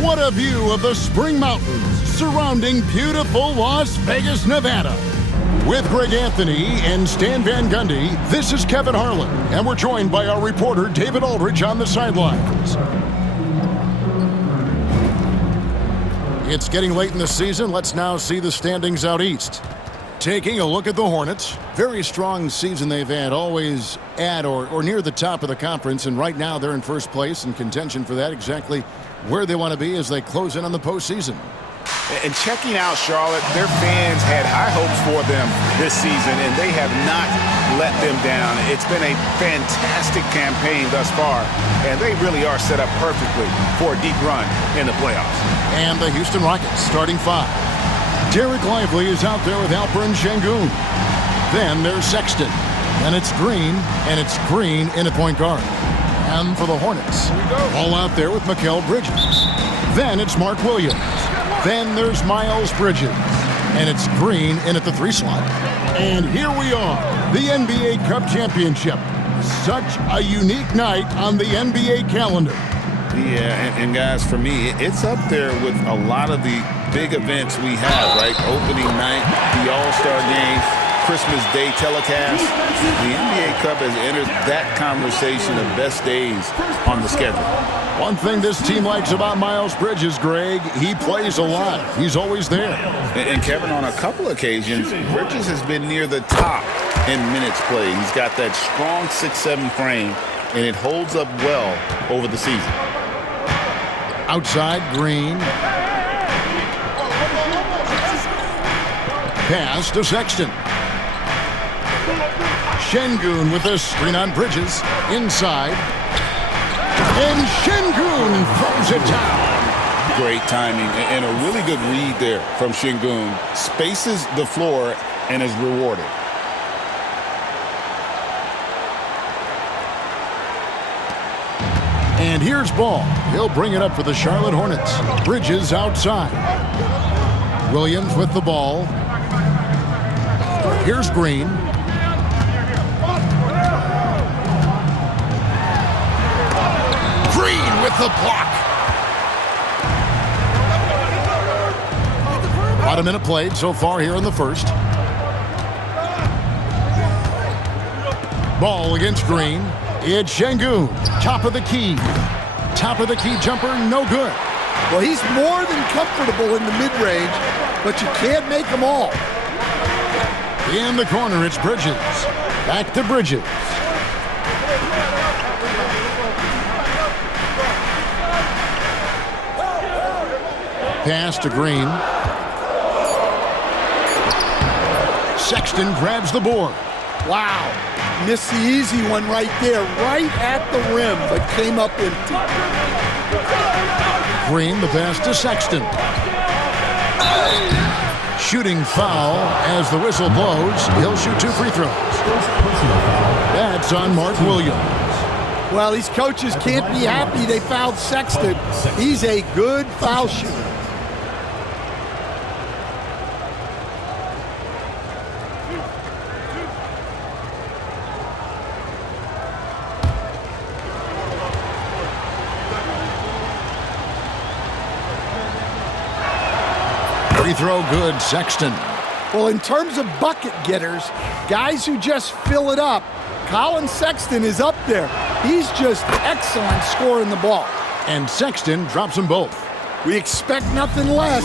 What a view of the Spring Mountains surrounding beautiful Las Vegas, Nevada. With Greg Anthony and Stan Van Gundy, this is Kevin Harlan, and we're joined by our reporter David Aldridge on the sidelines. It's getting late in the season. Let's now see the standings out east. Taking a look at the Hornets. Very strong season they've had, always at or near the top of the conference, and right now they're in first place in contention for that, exactly where they want to be as they close in on the postseason. And checking out Charlotte, their fans had high hopes for them this season, and they have not let them down. It's been a fantastic campaign thus far, and they really are set up perfectly for a deep run in the playoffs. And the Houston Rockets starting five. Derek Lively is out there with Alperen Sengun. Then there's Sexton. Then it's Green, and it's Green in at point guard. And for the Hornets, all out there with Mikal Bridges. Then it's Mark Williams. Then there's Miles Bridges. And it's Green in at the 3 slot. And here we are, the NBA Cup Championship. Such a unique night on the NBA calendar. Yeah, and guys, for me, it's up there with a lot of the big events we have, right? Opening night, the All-Star Game, Christmas Day telecast. The NBA Cup has entered that conversation of best days on the schedule. One thing this team likes about Miles Bridges, Greg, he plays a lot. He's always there. And Kevin, on a couple occasions, Bridges has been near the top in minutes played. He's got that strong 6'7" frame, and it holds up well over the season. Outside, Green. Pass to Sexton. Sengun with a screen on Bridges. Inside. And Sengun throws it down. Great timing and a really good read there from Sengun. Spaces the floor and is rewarded. And here's Ball. He'll bring it up for the Charlotte Hornets. Bridges outside. Williams with the ball. Here's Green. Green with the block. About a minute played so far here in the first. Ball against Green. It's Sengun. Top of the key. Top of the key jumper, no good. Well, he's more than comfortable in the mid-range, but you can't make them all. In the corner, it's Bridges. Back to Bridges. Pass to Green. Sexton grabs the board. Wow. Missed the easy one right there, right at the rim, but came up empty. Green, the pass to Sexton. Shooting foul as the whistle blows. He'll shoot 2 free throws. That's on Mark Williams. Well, these coaches can't be happy they fouled Sexton. He's a good foul shooter. Free throw good, Sexton. Well, in terms of bucket getters, guys who just fill it up, Colin Sexton is up there. He's just excellent scoring the ball. And Sexton drops them both. We expect nothing less.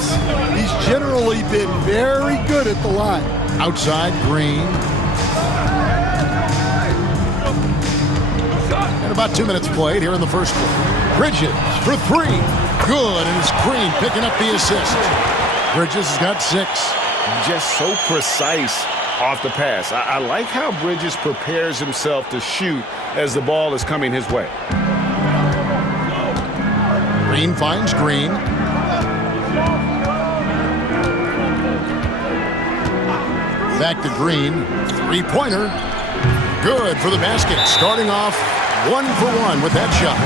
He's generally been very good at the line. Outside, Green. And about 2 minutes played here in the first quarter. Bridges for 3. Good, and it's Green picking up the assist. Bridges has got 6. Just so precise off the pass. I like how Bridges prepares himself to shoot as the ball is coming his way. Green finds Green. Back to Green. 3-pointer. Good for the basket. Starting off 1 for 1 with that shot.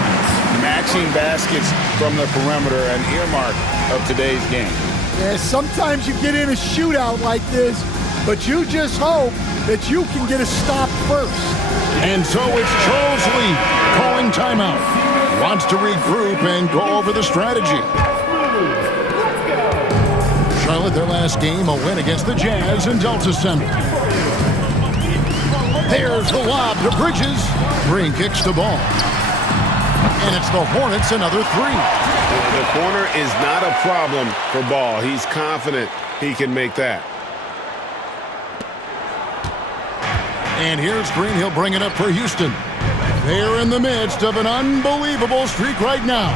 Matching baskets from the perimeter, an earmark of today's game. Yeah, sometimes you get in a shootout like this, but you just hope that you can get a stop first. And so it's Charles Lee calling timeout. Wants to regroup and go over the strategy. Charlotte, their last game, a win against the Jazz in Delta Center. There's the lob to Bridges. Green kicks the ball. And it's the Hornets, another three. The corner is not a problem for Ball. He's confident he can make that. And here's Green. He'll bring it up for Houston. They're in the midst of an unbelievable streak right now.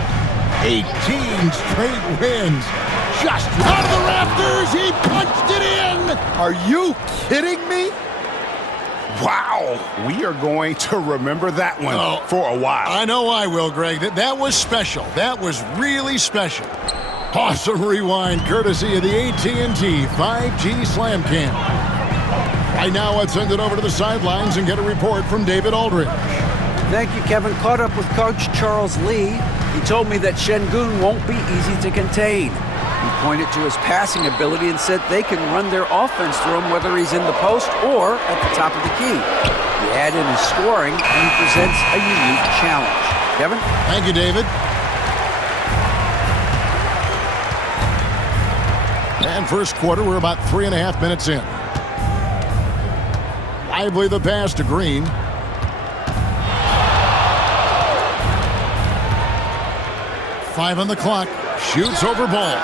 18 straight wins. Just out of the rafters. He punched it in. Are you kidding me? Wow, we are going to remember that one for a while. I know I will, Greg. That was special. That was really special. Awesome rewind courtesy of the AT&T 5G Slam Cam. Right now, let's send it over to the sidelines and get a report from David Aldridge. Thank you, Kevin. Caught up with Coach Charles Lee. He told me that Şengün won't be easy to contain. He pointed to his passing ability and said they can run their offense through him whether he's in the post or at the top of the key. You add in his scoring, and he presents a unique challenge. Kevin? Thank you, David. And first quarter, we're about 3.5 minutes in. Lively the pass to Green. Five on the clock. Shoots over Ball.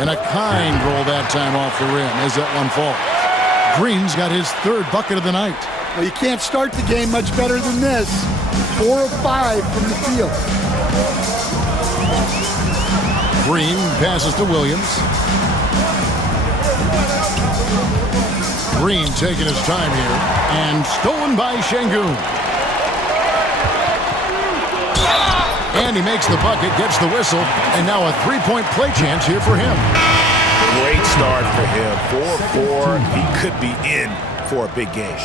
And a kind roll that time off the rim as that one falls. Green's got his third bucket of the night. Well, you can't start the game much better than this. 4 of 5 from the field. Green passes to Williams. Green taking his time here. And stolen by Şengün. And he makes the bucket, gets the whistle, and now a three-point play chance here for him. Great start for him. 4-4. He could be in for a big game.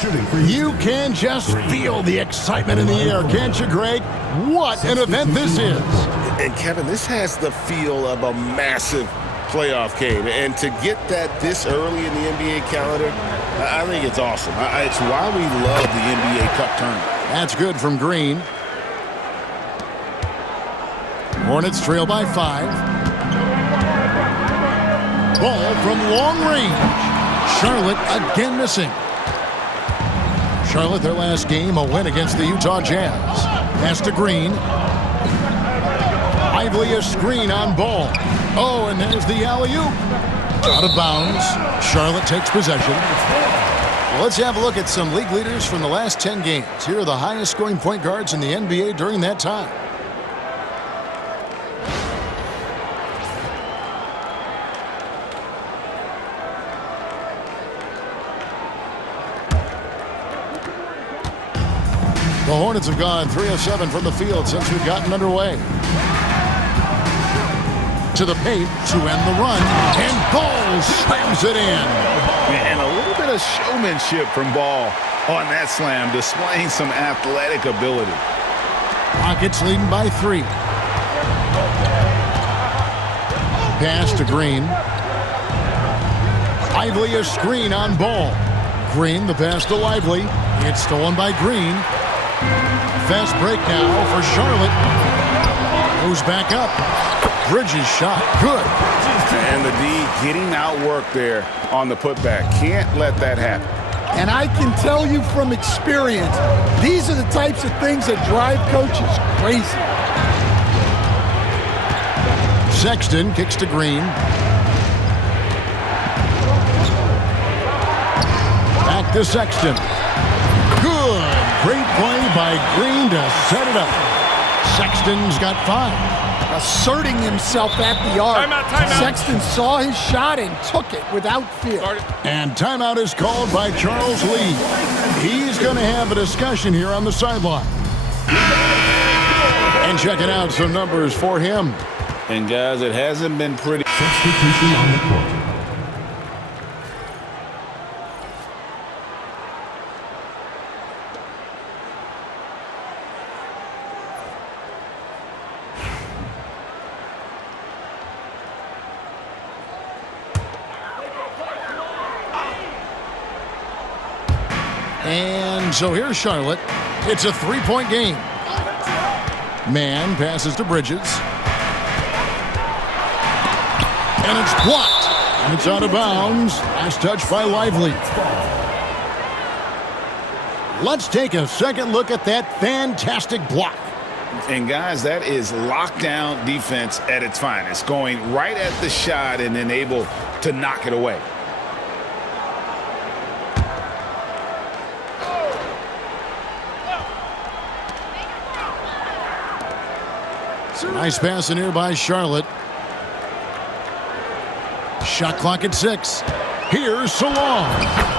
You can just feel the excitement in the air, can't you, Greg? What an event this is. And Kevin, this has the feel of a massive playoff game. And to get that this early in the NBA calendar, I think it's awesome. It's why we love the NBA Cup tournament. That's good from Green. Hornets trail by 5. Ball from long range. Charlotte again missing. Charlotte, their last game, a win against the Utah Jazz. Pass to Green. Lively a screen on Ball. Oh, and there's the alley-oop. Out of bounds. Charlotte takes possession. Well, let's have a look at some league leaders from the last 10 games. Here are the highest scoring point guards in the NBA during that time. The Hornets have gone 3 of 7 from the field since we've gotten underway. To the paint to end the run, and Ball slams it in. And a little bit of showmanship from Ball on that slam, displaying some athletic ability. Rockets leading by 3. Pass to Green. Lively a screen on Ball. Green, the pass to Lively. It's stolen by Green. Fast break now for Charlotte. Goes back up. Bridges shot. Good. And the D getting outworked there on the putback. Can't let that happen. And I can tell you from experience, these are the types of things that drive coaches crazy. Sexton kicks to Green. Back to Sexton. Good. Great play by Green to set it up. Sexton's got 5. Asserting himself at the arc. Timeout. Sexton saw his shot and took it without fear. And timeout is called by Charles Lee. He's going to have a discussion here on the sideline. And checking out some numbers for him. And guys, it hasn't been pretty. Substitution on the court. And so here's Charlotte. It's a 3-point game. Man passes to Bridges. And it's blocked. And it's out of bounds. Last touch by Lively. Let's take a second look at that fantastic block. And guys, that is lockdown defense at its finest. Going right at the shot and then able to knock it away. Nice pass in here by Charlotte. Shot clock at 6. Here's Salong.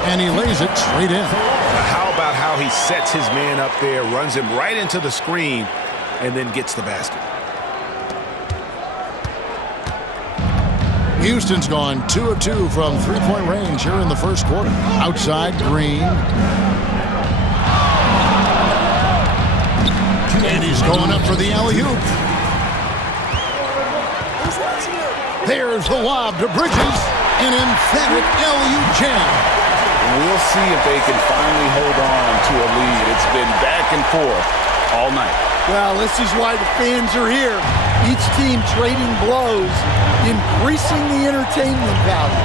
And he lays it straight in. How about how he sets his man up there, runs him right into the screen, and then gets the basket. Houston's gone 2 of 2 from three-point range here in the first quarter. Outside, Green. And he's going up for the alley-oop. There's the lob to Bridges. An emphatic alley-oop jam. We'll see if they can finally hold on to a lead. It's been back and forth all night. Well, this is why the fans are here. Each team trading blows, increasing the entertainment value.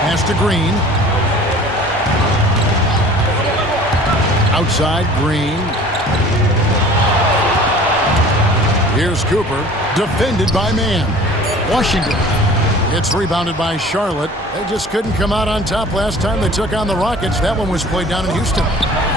Pass to Green. Outside, Green. Here's Cooper, defended by Man. Washington. It's rebounded by Charlotte. They just couldn't come out on top last time they took on the Rockets. That one was played down in Houston.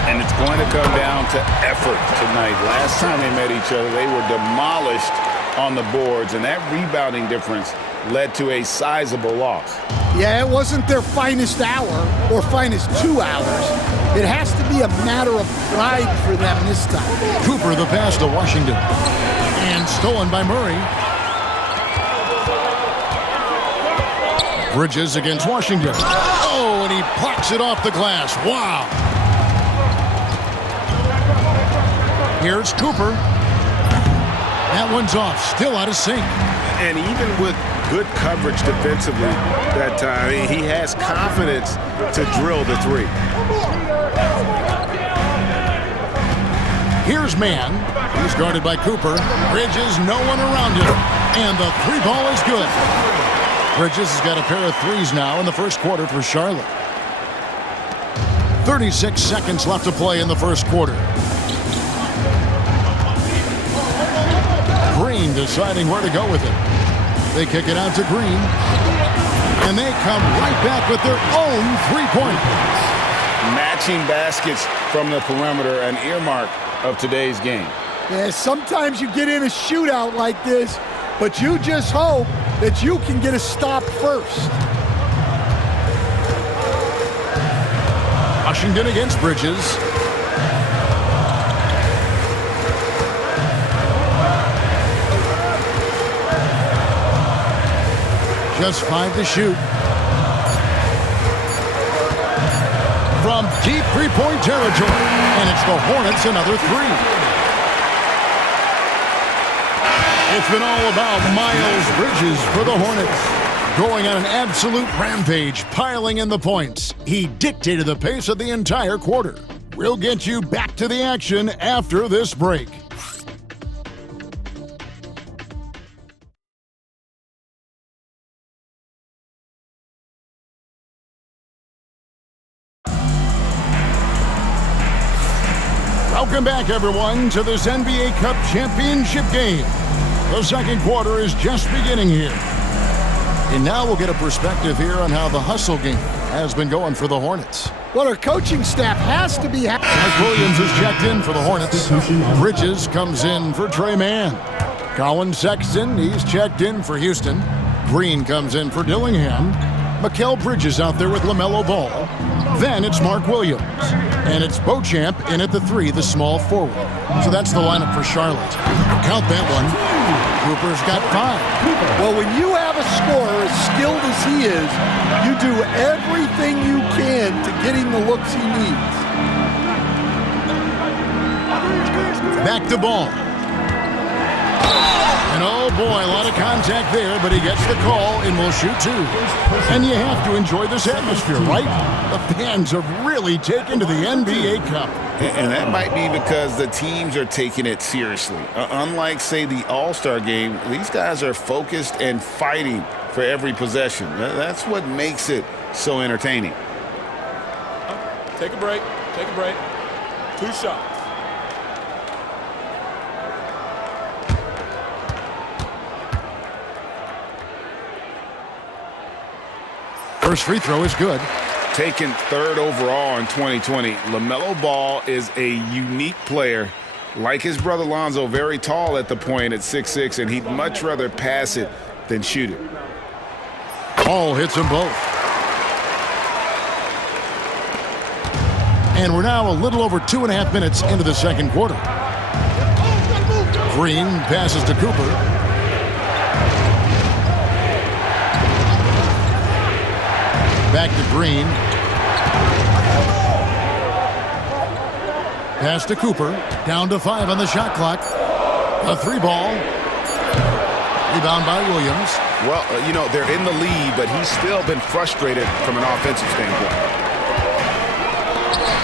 And it's going to come down to effort tonight. Last time they met each other, they were demolished on the boards, and that rebounding difference led to a sizable loss. Yeah, it wasn't their finest hour or finest 2 hours. It has to be a matter of pride for them this time. Cooper the pass to Washington. And stolen by Murray. Bridges against Washington. Oh, and he plucks it off the glass. Wow. Here's Cooper. That one's off. Still out of sync. And even with good coverage defensively that time, he has confidence to drill the three. Here's Man. He's guarded by Cooper. Bridges, no one around him. And the three ball is good. Bridges has got a pair of threes now in the first quarter for Charlotte. 36 seconds left to play in the first quarter. Green deciding where to go with it. They kick it out to Green. And they come right back with their own three-pointers. Matching baskets from the perimeter, an earmark of today's game. Yeah, sometimes you get in a shootout like this, but you just hope that you can get a stop first. Washington against Bridges. Just 5 to shoot. From deep three-point territory. And it's the Hornets another 3. It's been all about Miles Bridges for the Hornets. Going on an absolute rampage, piling in the points. He dictated the pace of the entire quarter. We'll get you back to the action after this break. Welcome back, everyone, to this NBA Cup championship game. The second quarter is just beginning here. And now we'll get a perspective here on how the hustle game has been going for the Hornets. Well, our coaching staff has to be happy. Mike Williams is checked in for the Hornets. Bridges comes in for Trey Mann. Colin Sexton, he's checked in for Houston. Green comes in for Dillingham. Mikal Bridges out there with LaMelo Ball. Then it's Mark Williams. And it's Beauchamp in at the 3, the small forward. So that's the lineup for Charlotte. Count that one. Cooper's got 5. Well, when you have a scorer as skilled as he is, you do everything you can to get him the looks he needs. Back to Ball. And oh boy, a lot of contact there, but he gets the call and will shoot two. And you have to enjoy this atmosphere, right? The fans have really taken to the NBA Cup. And that might be because the teams are taking it seriously. Unlike, say, the All-Star game, these guys are focused and fighting for every possession. That's what makes it so entertaining. Take a break. Take a break. 2 shots. First free throw is good. Taken 3rd overall in 2020, LaMelo Ball is a unique player. Like his brother Lonzo, very tall at the point at 6'6", and he'd much rather pass it than shoot it. Ball hits them both. And we're now a little over 2.5 minutes into the second quarter. Green passes to Cooper. Back to Green. Pass to Cooper. Down to 5 on the shot clock. A 3-ball. Rebound by Williams. Well, they're in the lead, but he's still been frustrated from an offensive standpoint.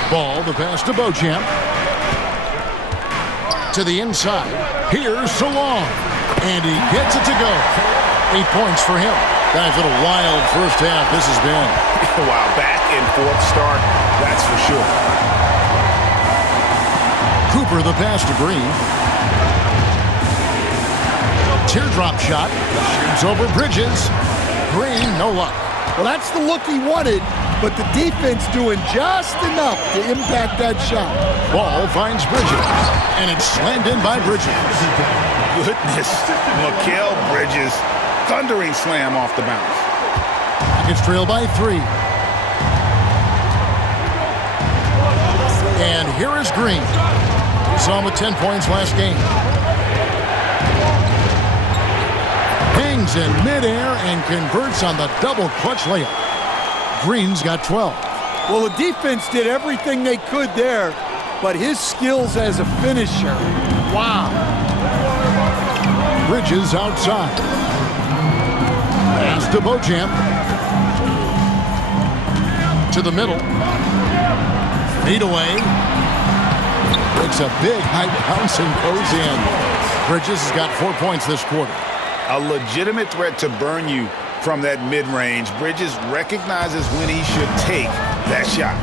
Ball, the pass to Beauchamp. To the inside. Here's Salong. And he gets it to go. 8 points for him. Guys, what a wild first half this has been. Wow, back and forth start, that's for sure. Cooper, the pass to Green. Teardrop shot. Shoots over Bridges. Green, no luck. Well, that's the look he wanted, but the defense doing just enough to impact that shot. Ball finds Bridges, and it's slammed in by Bridges. Goodness, Mikal Bridges. Thundering slam off the bounce. It's trailed by 3. And here is Green. We saw him with 10 points last game. Hangs in midair and converts on the double clutch layup. Green's got 12. Well, the defense did everything they could there, but his skills as a finisher, wow. Bridges outside. Pass to Beauchamp. To the middle. Feed away. Makes a big high bounce and goes in. Bridges has got 4 points this quarter. A legitimate threat to burn you from that mid-range. Bridges recognizes when he should take that shot.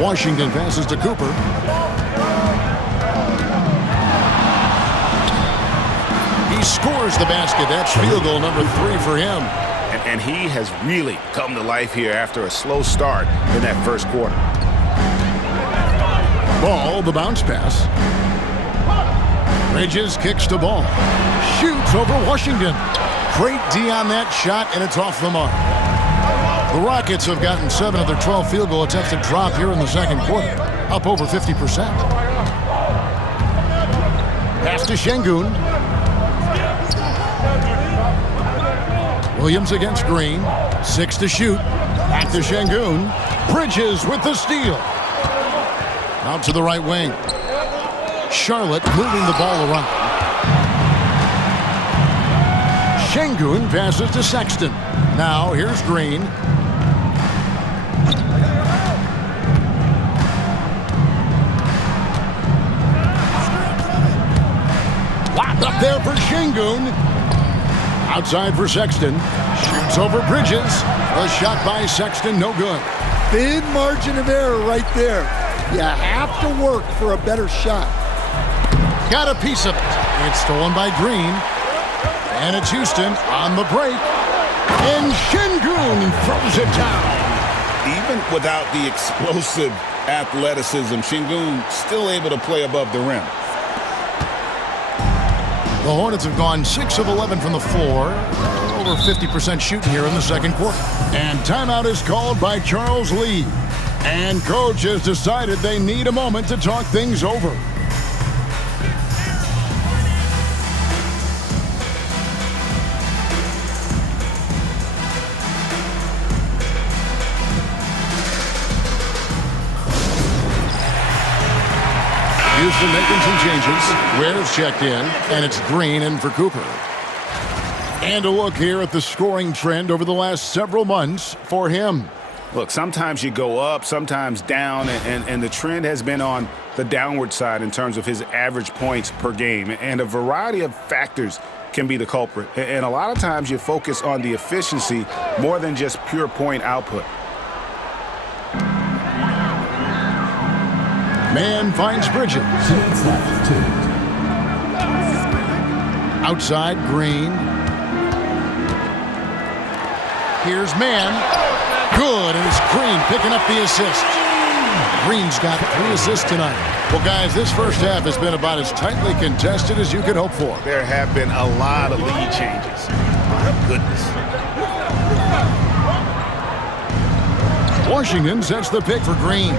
Washington passes to Cooper. He scores the basket. That's field goal number 3 for him. And he has really come to life here after a slow start in that first quarter. Ball, the bounce pass. Bridges kicks to Ball. Shoots over Washington. Great D on that shot, and it's off the mark. The Rockets have gotten 7 of their 12 field goal attempts to drop here in the second quarter, up over 50%. Pass to Şengün. Williams against Green. 6 to shoot. Back to Şengün. Bridges with the steal. Out to the right wing. Charlotte moving the ball around. Şengün passes to Sexton. Now here's Green. Locked up there for Şengün. Outside for Sexton. Shoots over Bridges. A shot by Sexton, no good. Thin margin of error right there. You have to work for a better shot. Got a piece of it. It's stolen by Green. And it's Houston on the break. And Şengün throws it down. Even without the explosive athleticism, Şengün still able to play above the rim. The Hornets have gone 6 of 11 from the floor. Over 50% shooting here in the second quarter. And timeout is called by Charles Lee. And coach has decided they need a moment to talk things over. Houston making some changes. Ware's checked in, and it's Green in for Cooper. And a look here at the scoring trend over the last several months for him. Look, sometimes you go up, sometimes down, and the trend has been on the downward side in terms of his average points per game. And a variety of factors can be the culprit. And a lot of times you focus on the efficiency more than just pure point output. Man finds Bridges. Outside, Green. Here's Man. Good, and it's Green picking up the assist. Green's got 3 assists tonight. Well, guys, this first half has been about as tightly contested as you could hope for. There have been a lot of lead changes. My goodness. Washington sets the pick for Green.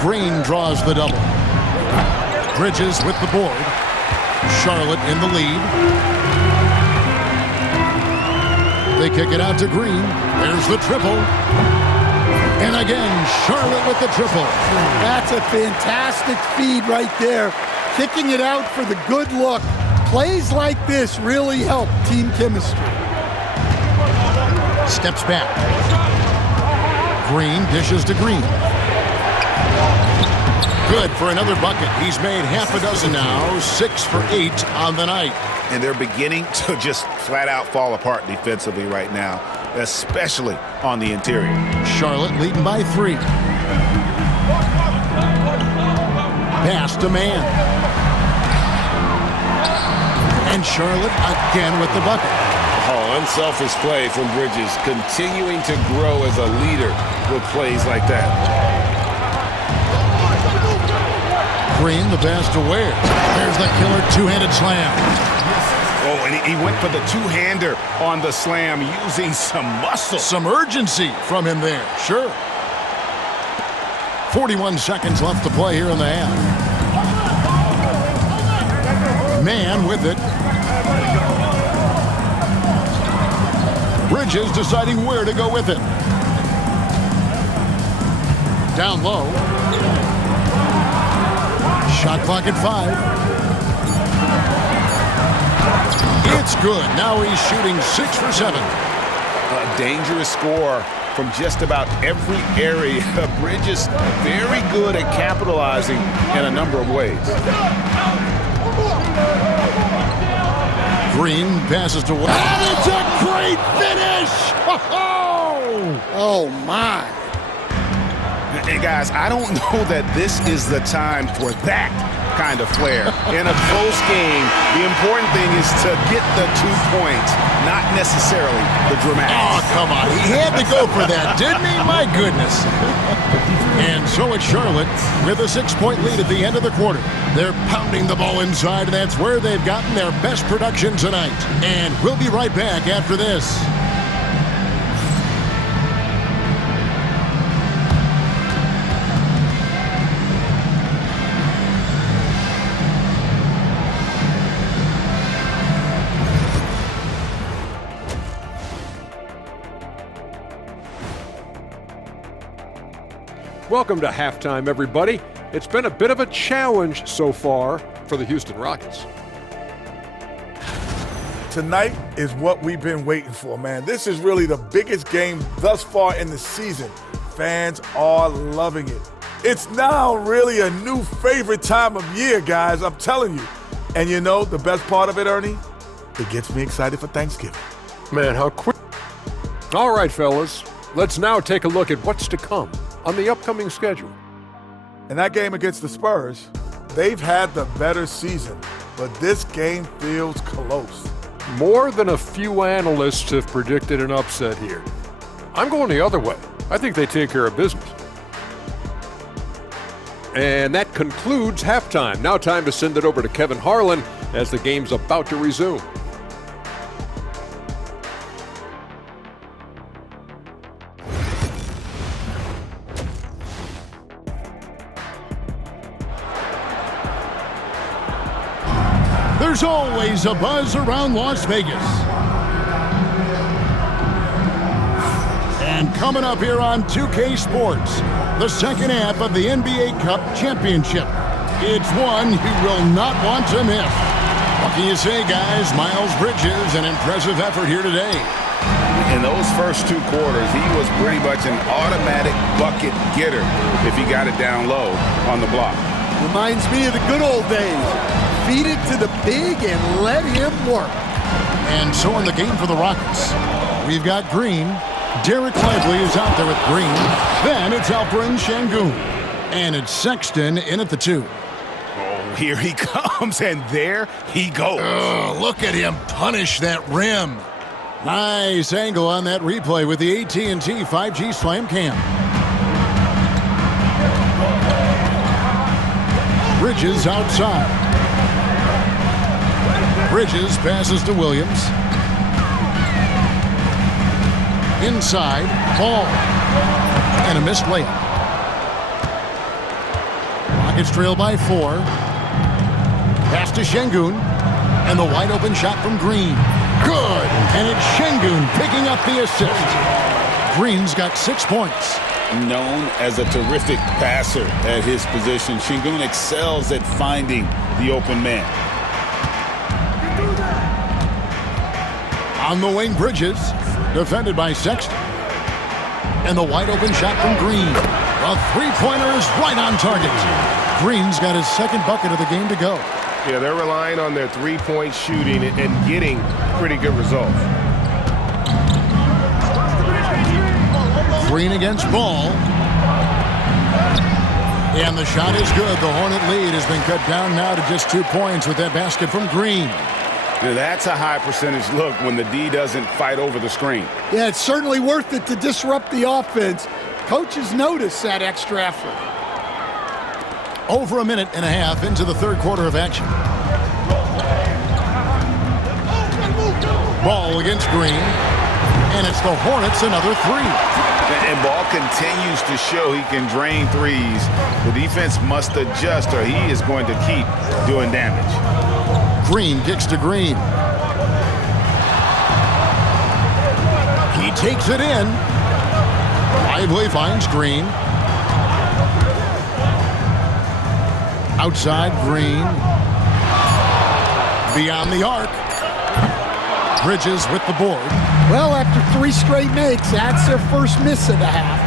Green draws the double. Bridges with the board. Charlotte in the lead. They kick it out to Green. There's the triple. And again, Charlotte with the triple. That's a fantastic feed right there. Kicking it out for the good look. Plays like this really help team chemistry. Steps back. Green dishes to Green. Good for another bucket. He's made half a dozen now, 6 for 8 on the night. And they're beginning to just flat out fall apart defensively right now, especially on the interior. Charlotte leading by 3. Pass to Man. And Charlotte again with the bucket. Oh, unselfish play from Bridges, continuing to grow as a leader with plays like that. Green, the pass to Ware. There's the killer two-handed slam. Oh, and he went for the two-hander on the slam using some muscle. Some urgency from him there, sure. 41 seconds left to play here in the half. Man with it. Bridges deciding where to go with it. Down low. Shot clock at 5. It's good. Now he's shooting 6 for 7. A dangerous score from just about every area. Bridges very good at capitalizing in a number of ways. Green passes to Ware. And it's a great finish! Oh, my. And guys, I don't know that this is the time for that kind of flair. In a close game, the important thing is to get the 2 points, not necessarily the dramatics. Oh, come on. He had to go for that, didn't he? My goodness. And so it's Charlotte with a 6-point lead at the end of the quarter. They're pounding the ball inside, and that's where they've gotten their best production tonight. And we'll be right back after this. Welcome to halftime, everybody. It's been a bit of a challenge so far for the Houston Rockets. Tonight is what we've been waiting for, man. This is really the biggest game thus far in the season. Fans are loving it. It's now really a new favorite time of year, guys, I'm telling you. And you know the best part of it, Ernie? It gets me excited for Thanksgiving. Man, how quick. All right, fellas, let's now take a look at what's to come on the upcoming schedule. In that game against the Spurs, they've had the better season, but this game feels close. More than a few analysts have predicted an upset here. I'm going the other way. I think they take care of business. And that concludes halftime. Now time to send it over to Kevin Harlan as the game's about to resume. There's always a buzz around Las Vegas. And coming up here on 2K Sports, the second half of the NBA Cup Championship. It's one you will not want to miss. What can you say, guys? Miles Bridges, an impressive effort here today. In those first 2 quarters, he was pretty much an automatic bucket getter if he got it down low on the block. Reminds me of the good old days. Feed it to the big and let him work. And so in the game for the Rockets, we've got Green. Derek Lively is out there with Green. Then it's Alperen Sengun. And it's Sexton in at the 2. Oh, here he comes, and there he goes. Oh, look at him punish that rim. Nice angle on that replay with the AT&T 5G Slam Cam. Bridges outside. Bridges passes to Williams. Inside, Ball. And a missed layup. Rockets trail by 4. Pass to Sengun. And the wide open shot from Green. Good! And it's Sengun picking up the assist. Green's got 6 points. Known as a terrific passer at his position, Sengun excels at finding the open man. On the wing, Bridges, defended by Sexton. And the wide open shot from Green. A three-pointer is right on target. Green's got his 2nd bucket of the game to go. Yeah, they're relying on their three-point shooting and getting pretty good results. Green against Ball. And the shot is good. The Hornet lead has been cut down now to just 2 points with that basket from Green. Now that's a high percentage look when the D doesn't fight over the screen. Yeah, it's certainly worth it to disrupt the offense. Coaches notice that extra effort. Over a minute and a half into the 3rd quarter of action. Ball against Green. And it's the Hornets another 3. And Ball continues to show he can drain threes. The defense must adjust or he is going to keep doing damage. Green kicks to Green. He takes it in. Lively finds Green. Outside, Green. Beyond the arc. Bridges with the board. Well, after 3 straight makes, that's their first miss of the half.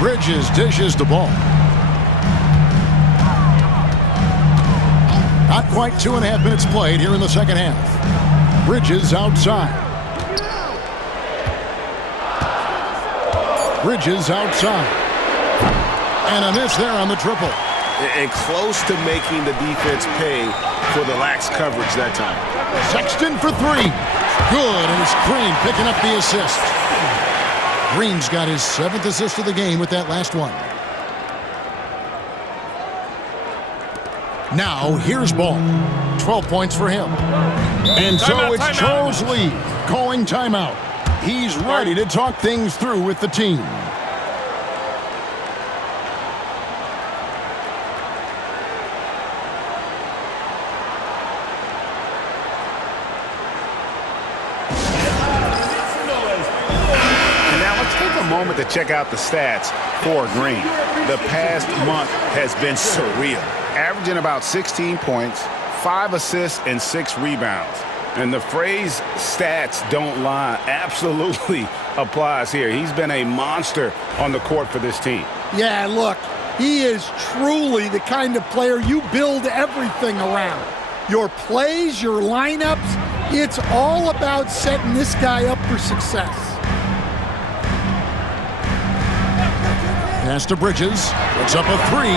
Bridges dishes the ball. Not quite 2.5 minutes played here in the 2nd half. Bridges outside. Bridges outside. And a miss there on the triple. And close to making the defense pay for the lax coverage that time. Sexton for 3. Good, and it's Green picking up the assist. Green's got his 7th assist of the game with that last one. Now, here's Ball. 12 points for him. And so it's Charles Lee calling timeout. He's ready to talk things through with the team. Moment to check out the stats for Green. The past month has been surreal. Averaging about 16 points, 5 assists, and 6 rebounds. And the phrase stats don't lie absolutely applies here. He's been a monster on the court for this team. Yeah, look, he is truly the kind of player you build everything around. Your plays, your lineups, it's all about setting this guy up for success. Pass to Bridges. Puts up a 3.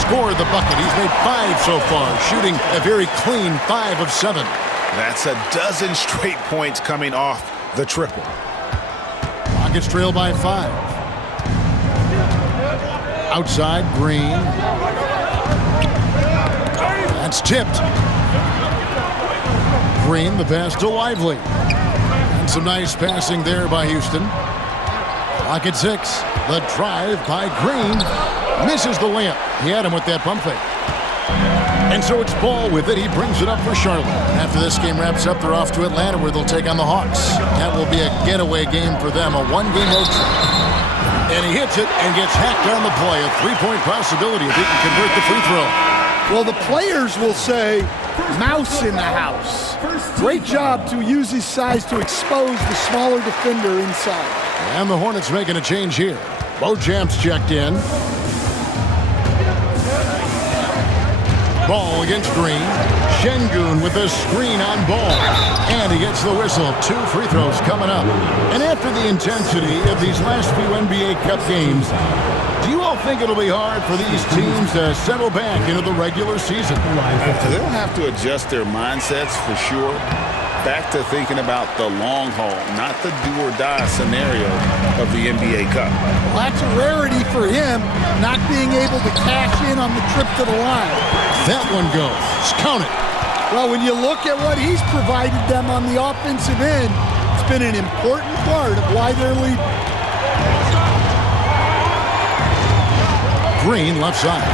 Scored the bucket. He's made 5 so far, shooting a very clean 5 of 7. That's a dozen straight points coming off the triple. Rockets trail by 5. Outside, Green. That's tipped. Green, the pass to Lively. And some nice passing there by Houston. Rocket 6. The drive by Green. Misses the layup. He had him with that pump fake. And so it's Ball with it. He brings it up for Charlotte. After this game wraps up, they're off to Atlanta where they'll take on the Hawks. That will be a getaway game for them, a one-game road trip. And he hits it and gets hacked on the play. A three-point possibility if he can convert the free throw. Well, the players will say, mouse in the house. Great job to use his size to expose the smaller defender inside. And the Hornets making a change here. Beauchamp's checked in. Ball against Green. Şengün with the screen on Ball. And he gets the whistle. 2 free throws coming up. And after the intensity of these last few NBA Cup games, do you all think it'll be hard for these teams to settle back into the regular season? They'll have to adjust their mindsets for sure. Back to thinking about the long haul, not the do-or-die scenario of the NBA Cup. Well, that's a rarity for him, not being able to cash in on the trip to the line. That one goes. Count it. Well, when you look at what he's provided them on the offensive end, it's been an important part of why they're leading. Green left side.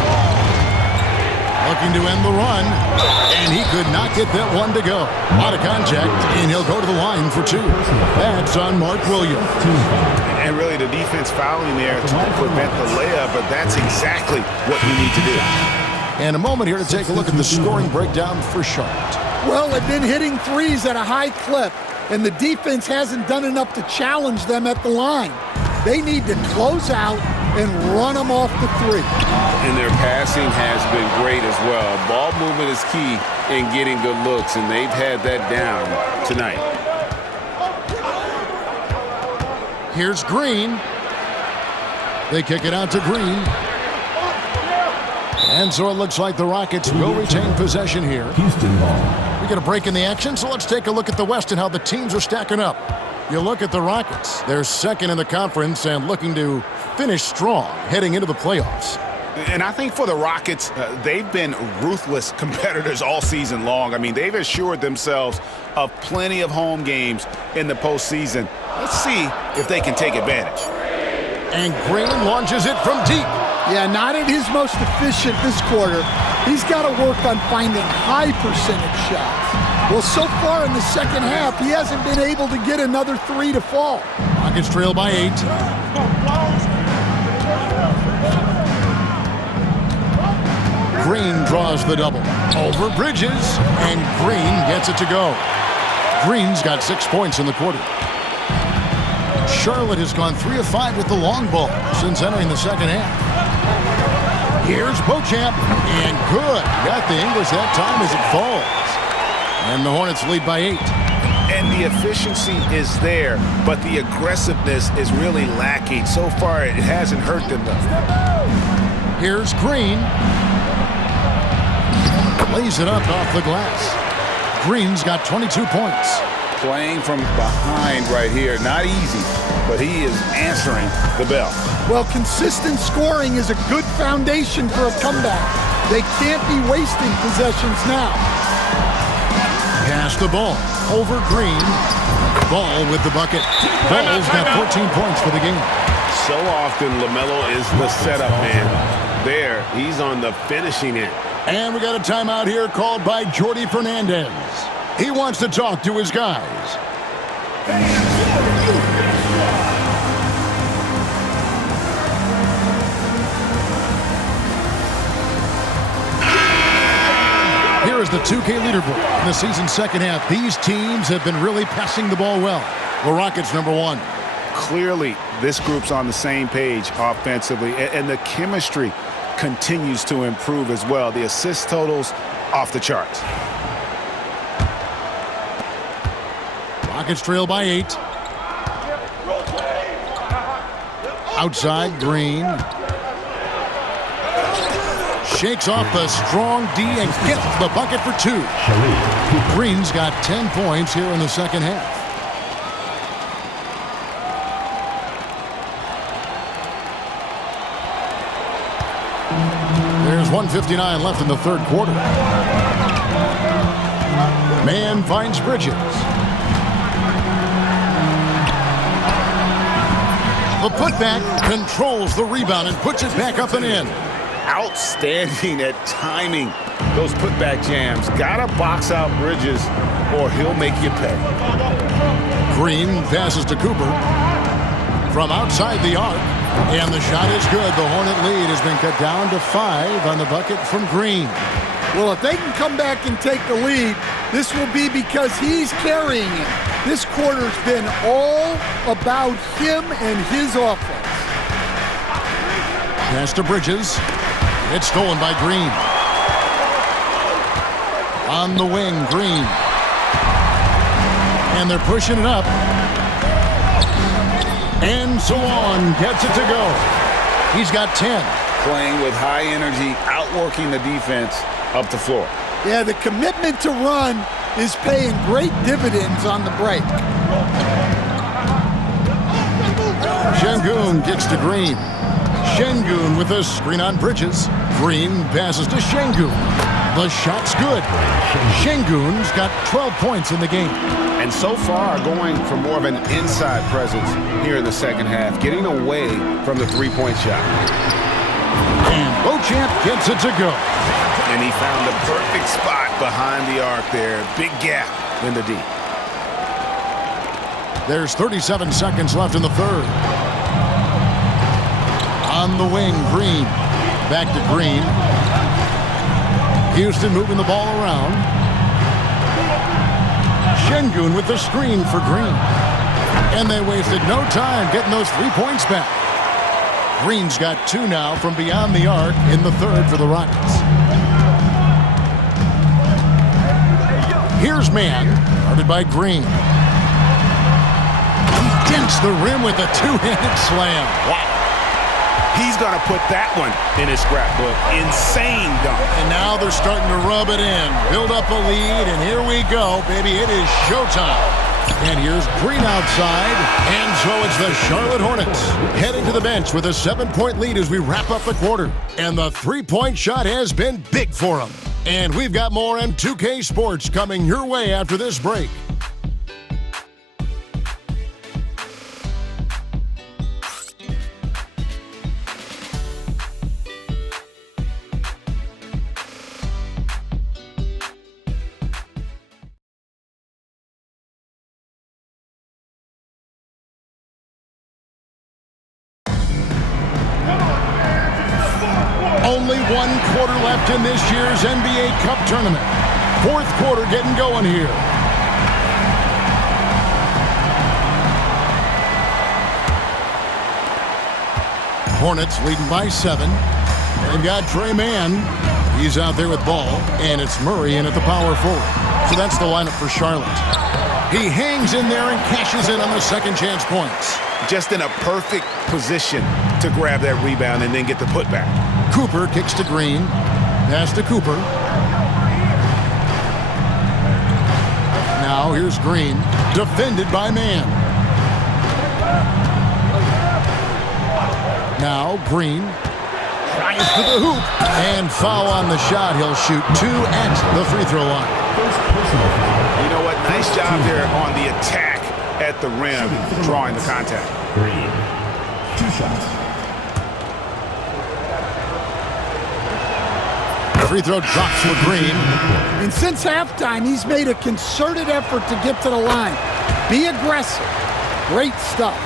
Looking to end the run, and he could not get that one to go. Out of contact, and he'll go to the line for 2. That's on Mark Williams. And really the defense fouling there to prevent the layup, but that's exactly what you need to do. And a moment here to take a look at the scoring breakdown for Charlotte. Well, they've been hitting threes at a high clip, and the defense hasn't done enough to challenge them at the line. They need to close out and run them off the 3. And their passing has been great as well. Ball movement is key in getting good looks, and they've had that down tonight. Here's Green. They kick it out to Green. And so it looks like the Rockets will retain possession here. Houston ball. We get a break in the action, so let's take a look at the West and how the teams are stacking up. You look at the Rockets. They're second in the conference and looking to finish strong heading into the playoffs. And I think for the Rockets, they've been ruthless competitors all season long. I mean, they've assured themselves of plenty of home games in the postseason. Let's see if they can take advantage. And Green launches it from deep. Yeah, not at his most efficient this quarter. He's got to work on finding high percentage shots. Well, so far in the second half, he hasn't been able to get another 3 to fall. Rockets trail by 8. Green draws the double. Over Bridges, and Green gets it to go. Green's got 6 points in the quarter. Charlotte has gone 3 of 5 with the long ball since entering the second half. Here's Beauchamp, and good. Got the English that time as it falls. And the Hornets lead by 8. And the efficiency is there, but the aggressiveness is really lacking. So far, it hasn't hurt them, though. Here's Green. Lays it up off the glass. Green's got 22 points. Playing from behind right here, not easy, but he is answering the bell. Well, consistent scoring is a good foundation for a comeback. They can't be wasting possessions now. Pass the ball over Green. Ball with the bucket. Ball's got 14 points for the game. So often, LaMelo is the setup man. There, he's on the finishing end. And we got a timeout here called by Jordi Fernandez. He wants to talk to his guys. Here is the 2K leaderboard. In the season's second half, these teams have been really passing the ball well. The Rockets number 1. Clearly, this group's on the same page offensively, and the chemistry continues to improve as well. The assist totals off the charts. Rockets trail by 8. Outside, Green. Shakes off the strong D and gets the bucket for 2. Green's got 10 points here in the second half. There's 1:59 left in the third quarter. Man finds Bridges. The putback controls the rebound and puts it back up and in. Outstanding at timing those putback jams. Gotta box out Bridges or he'll make you pay. Green passes to Cooper. From outside the arc, And the shot is good. The Hornet lead has been cut down to 5 on the bucket from Green. Well, if they can come back and take the lead, this will be because he's carrying it. This quarter's been all about him and his offense. Pass to Bridges. It's stolen by Green. On the wing, Green. And they're pushing it up. And so on gets it to go. He's got 10. Playing with high energy, outworking the defense up the floor. Yeah, the commitment to run is paying great dividends on the break. Şengün gets to Green. Şengün with a screen on Bridges. Green passes to Şengün. The shot's good. Şengün's got 12 points in the game. And so far, going for more of an inside presence here in the second half, getting away from the three-point shot. And Beauchamp gets it to go. And he found the perfect spot behind the arc there. Big gap in the D. There's 37 seconds left in the third. On the wing, Green. Back to Green. Houston moving the ball around. Şengün with the screen for Green. And they wasted no time getting those 3 points back. Green's got 2 now from beyond the arc in the third for the Rockets. Here's Mann, guarded by Green. He dents the rim with a two-handed slam. Wow. He's going to put that one in his scrapbook. Insane dunk. And now they're starting to rub it in. Build up a lead, and here we go, baby. It is showtime. And here's Green outside, and so it's the Charlotte Hornets heading to the bench with a 7-point lead as we wrap up the quarter. And the three-point shot has been big for them. And we've got more M2K Sports coming your way after this break. Only 1 quarter left in this year's NBA Cup tournament. Fourth quarter getting going here. Hornets leading by 7. They've got Tre Mann. He's out there with ball, and it's Murray in at the power forward. So that's the lineup for Charlotte. He hangs in there and cashes in on the second chance points. Just in a perfect position to grab that rebound and then get the putback. Cooper kicks to Green. Pass to Cooper. Now here's Green. Defended by Mann. Now Green tries to the hoop. And foul on the shot. He'll shoot 2 at the free throw line. You know what? Nice job there on the attack at the rim, drawing the contact. Green. 2 shots. Free throw drops for Green. And since halftime, he's made a concerted effort to get to the line. Be aggressive. Great stuff.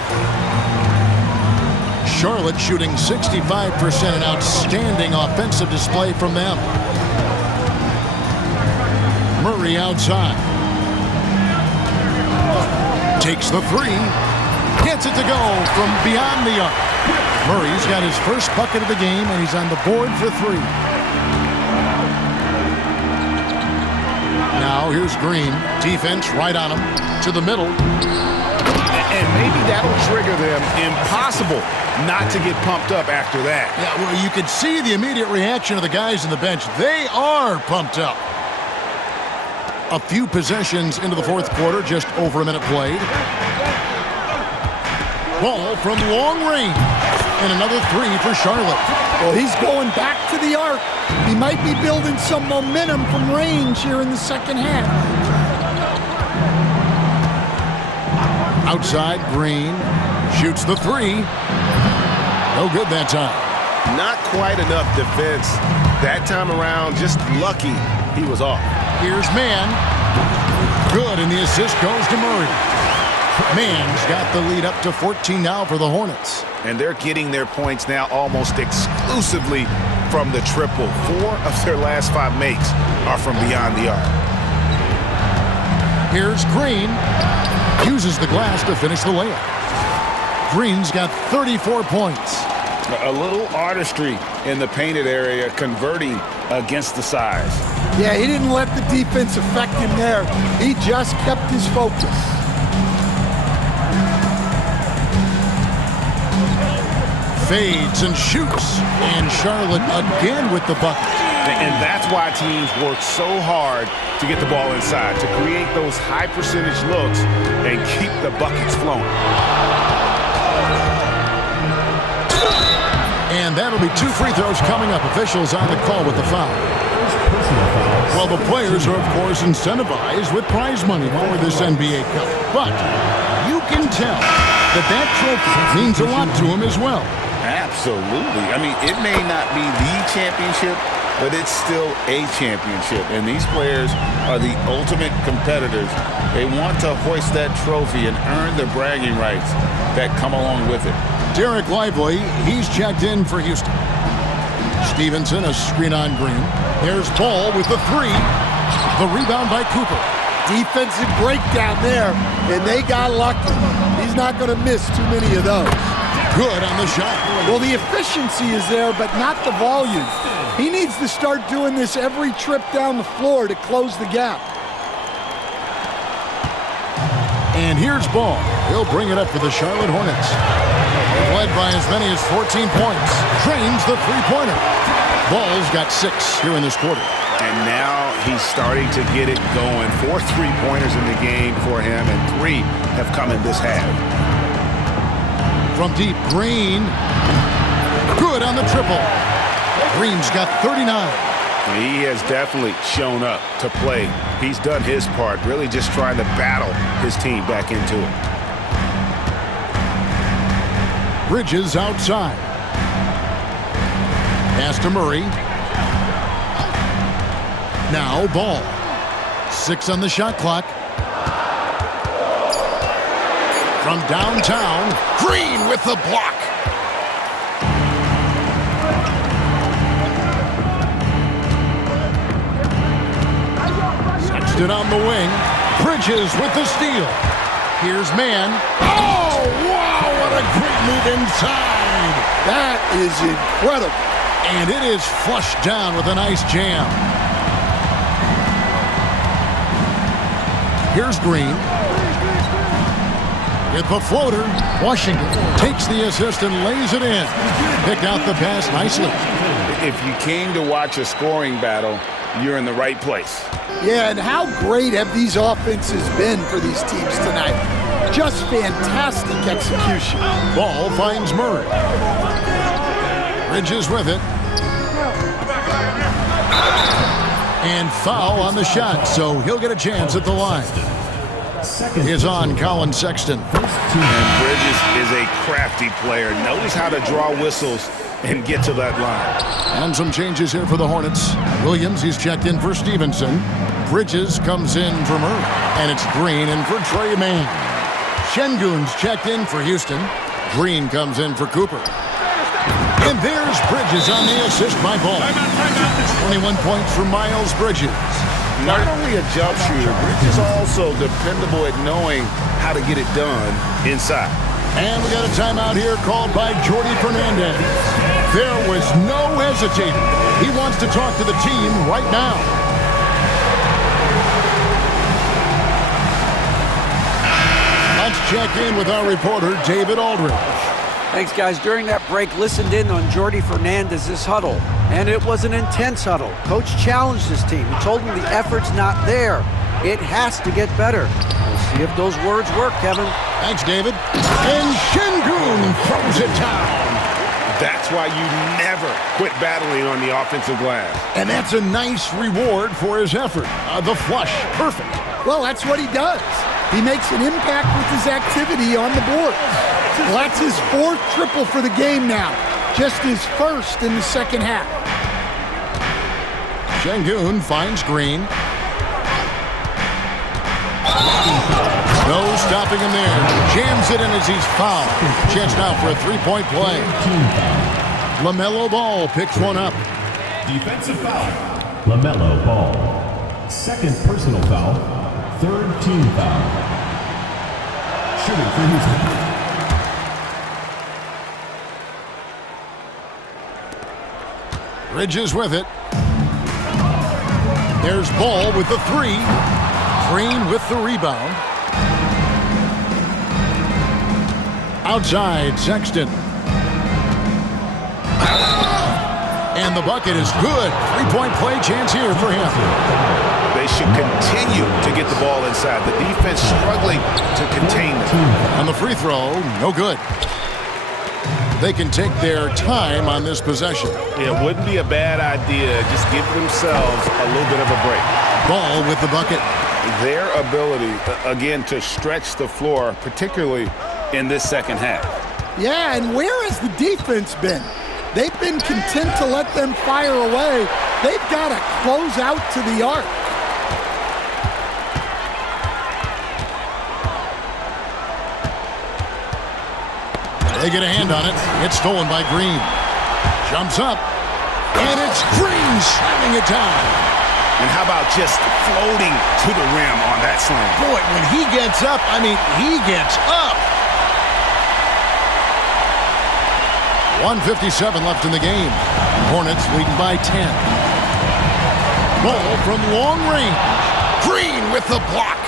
Charlotte shooting 65%, an outstanding offensive display from them. Murray outside. Takes the 3. Gets it to go from beyond the arc. Murray's got his first bucket of the game, and he's on the board for 3. Now here's Green. Defense right on him. To the middle. And maybe that'll trigger them. Impossible not to get pumped up after that. Yeah, well, you could see the immediate reaction of the guys on the bench. They are pumped up. A few possessions into the fourth quarter, just over a minute played. Ball from long range. And another 3 for Charlotte. Well, he's going back to the arc. He might be building some momentum from range here in the second half. Outside, Green shoots the 3. No good that time. Not quite enough defense that time around. Just lucky he was off. Here's Mann. Good, and the assist goes to Murray. Mann's got the lead up to 14 now for the Hornets. and they're getting their points now almost exclusively from the triple. 4 of their last 5 makes are from beyond the arc. Here's Green. Uses the glass to finish the layup. Green's got 34 points. A little artistry in the painted area, converting against the size. Yeah, he didn't let the defense affect him there. He just kept his focus. Fades and shoots. And Charlotte again with the bucket. And that's why teams work so hard to get the ball inside, to create those high percentage looks and keep the buckets flowing. And that'll be 2 free throws coming up. Officials on the call with the foul. Well, the players are, of course, incentivized with prize money for this NBA Cup. But you can tell that trophy means a lot to them as well. Absolutely. I mean, it may not be the championship, but it's still a championship. And these players are the ultimate competitors. They want to hoist that trophy and earn the bragging rights that come along with it. Derek Lively, he's checked in for Houston. Stevenson, a screen on Green. There's Ball with the 3. The rebound by Cooper. Defensive breakdown there, and they got lucky. He's not going to miss too many of those. Good on the shot. Well, the efficiency is there, but not the volume. He needs to start doing this every trip down the floor to close the gap. And here's Ball. He'll bring it up for the Charlotte Hornets. They've led by as many as 14 points. Drains the three-pointer. Ball's got 6 here in this quarter. And now he's starting to get it going. 4 3-pointers in the game for him, and 3 have come in this half. From deep, Green. Good on the triple. Green's got 39. He has definitely shown up to play. He's done his part, really just trying to battle his team back into it. Bridges outside. Pass to Murray. Now Ball. 6 on the shot clock. From downtown, Green with the block. Sexton on the wing. Bridges with the steal. Here's Mann. Oh, wow, what a great move inside. That is incredible. And it is flushed down with a nice jam. Here's Green. With the floater, Washington takes the assist and lays it in. Picked out the pass nicely. If you came to watch a scoring battle, you're in the right place. Yeah, and how great have these offenses been for these teams tonight? Just fantastic execution. Ball finds Murray. Bridges with it. And foul on the shot, so he'll get a chance at the line. Is on Colin Sexton. And Bridges is a crafty player. Knows how to draw whistles and get to that line. And some changes here for the Hornets. Williams, he's checked in for Stevenson. Bridges comes in for Murray. And it's Green in for Trey Mann. Şengün's checked in for Houston. Green comes in for Cooper. And there's Bridges on the assist by Ball. 21 points for Miles Bridges. Not only a jump shooter, Bridges also dependable at knowing how to get it done inside. And we got a timeout here called by Jordi Fernandez. There was no hesitating. He wants to talk to the team right now. Let's check in with our reporter, David Aldridge. Thanks, guys. During that break, listened in on Jordi Fernandez's huddle, and it was an intense huddle. Coach challenged his team. He told them the effort's not there. It has to get better. We'll see if those words work, Kevin. Thanks, David. And Şengün throws it down. That's why you never quit battling on the offensive glass. And that's a nice reward for his effort. The flush, perfect. Well, that's what he does. He makes an impact with his activity on the board. Well, that's his 4th triple for the game now. Just his 1st in the second half. Şengün finds Green. No stopping keeping him there. Jams it in as he's fouled. Chance now for a three-point play. LaMelo Ball picks one up. Defensive foul. LaMelo Ball. Second personal foul. Third team foul. Shooting for Houston. Bridges with it. There's Ball with the three. Green with the rebound. Outside, Sexton. And the bucket is good. Three-point play chance here for him. They should continue to get the ball inside. The defense struggling to contain them. And the free throw, no good. They can take their time on this possession. It wouldn't be a bad idea. Just give themselves a little bit of a break. Ball with the bucket. Their ability, again, to stretch the floor, particularly in this second half. Yeah, and where has the defense been? They've been content to let them fire away. They've got to close out to the arc. They get a hand on it. It's stolen by Green. Jumps up. And it's Green slamming it down. And how about just floating to the rim on that slam? Boy, when he gets up, I mean, he gets up. 1:57 left in the game. Hornets leading by 10. Ball from long range. Green with the block.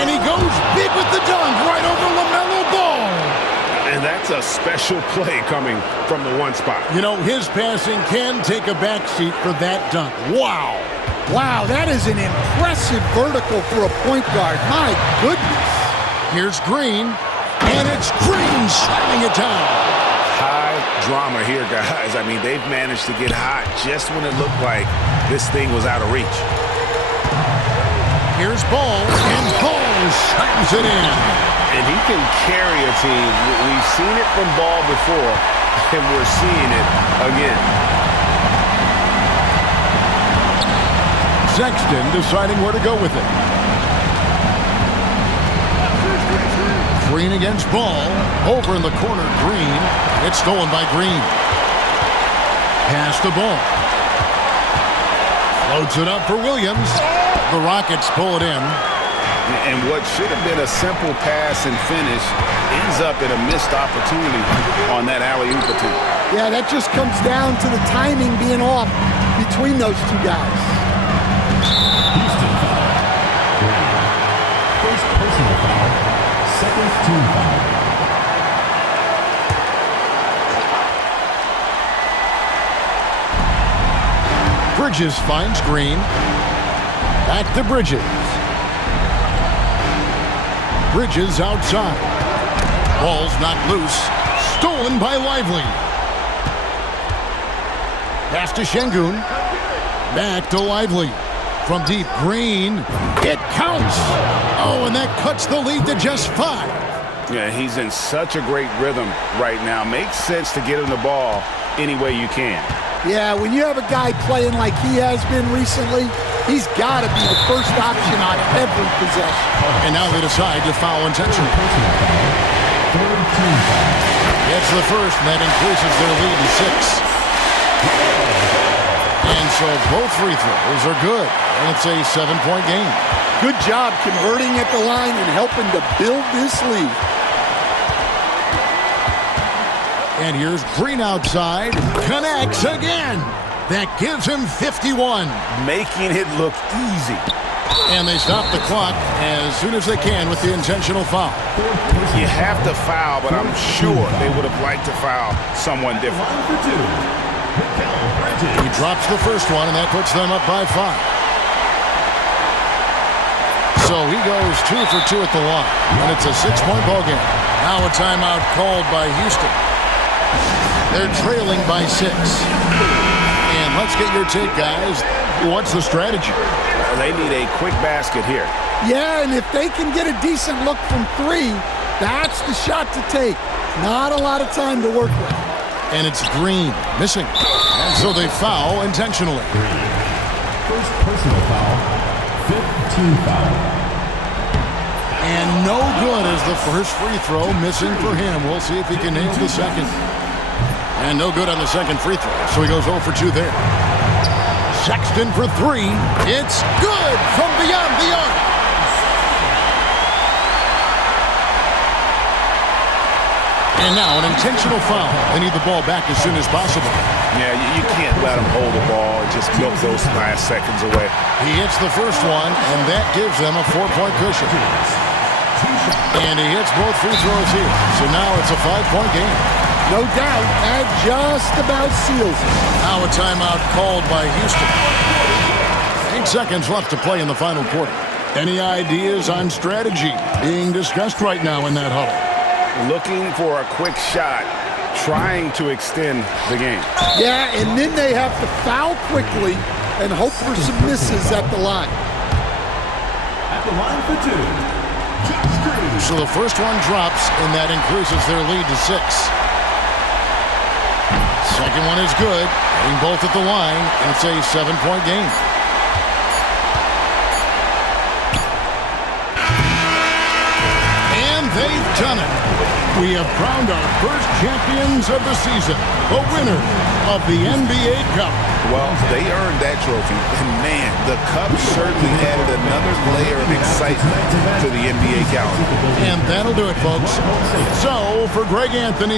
And he goes big with the dunk right over LaMelo Ball. And that's a special play coming from the one spot. You know, his passing can take a backseat for that dunk. Wow. Wow, that is an impressive vertical for a point guard. My goodness. Here's Green, and it's Green slamming it down. High drama here, guys. I mean, they've managed to get hot just when it looked like this thing was out of reach. Here's Ball, and Ball slams it in. And he can carry a team. We've seen it from Ball before, and we're seeing it again. Sexton deciding where to go with it. Green against Ball. Over in the corner, Green. It's stolen by Green. Pass the Ball. Floats it up for Williams. The Rockets pull it in. And what should have been a simple pass and finish ends up in a missed opportunity on that alley-oop attempt. Yeah, that just comes down to the timing being off between those two guys. Houston foul. First personal foul. Second team foul. Bridges finds Green. Back to Bridges. Bridges outside. Ball's knocked loose. Stolen by Lively. Pass to Şengün. Back to Lively. From deep, Green. It counts. Oh, and that cuts the lead to just 5. Yeah, he's in such a great rhythm right now. Makes sense to get him the ball any way you can. Yeah, when you have a guy playing like he has been recently, he's got to be the first option on every possession. And now they decide to foul intentionally. It's the first, and that increases their lead to 6. And so both free throws are good, and it's a 7-point game. Good job converting at the line and helping to build this lead. And here's Green outside. Connects again. That gives him 51. Making it look easy. And they stop the clock as soon as they can with the intentional foul. You have to foul, but I'm sure they would have liked to foul someone different. He drops the first one, and that puts them up by 5. So he goes 2 for 2 at the line, and it's a 6-point ball game. Now a timeout called by Houston. They're trailing by 6. And let's get your take, guys. What's the strategy? They need a quick basket here. Yeah, and if they can get a decent look from 3, that's the shot to take. Not a lot of time to work with. And it's Green missing. And so they foul intentionally. First personal foul. Fifth team foul. And no good as the first free throw, missing for him. We'll see if he can nail the second. And no good on the second free throw, so he goes 0 for 2 there. Sexton for 3. It's good from beyond the arc. And now an intentional foul. They need the ball back as soon as possible. Yeah, you can't let them hold the ball and just milk those last seconds away. He hits the first one, and that gives them a 4-point cushion. And he hits both free throws here. So now it's a 5-point game. No doubt, that just about seals it. Now a timeout called by Houston. 8 seconds left to play in the final quarter. Any ideas on strategy being discussed right now in that huddle? Looking for a quick shot, trying to extend the game. Yeah, and then they have to foul quickly and hope for some misses at the line. At the line for 2, Josh Green. So the first one drops, and that increases their lead to 6. Second one is good, hitting both at the line, and it's a 7-point game. And they've done it. We have crowned our first champions of the season, the winner of the NBA Cup. Well, they earned that trophy, and man, the Cup certainly added another layer of excitement to the NBA calendar. And that'll do it, folks. So, for Greg Anthony,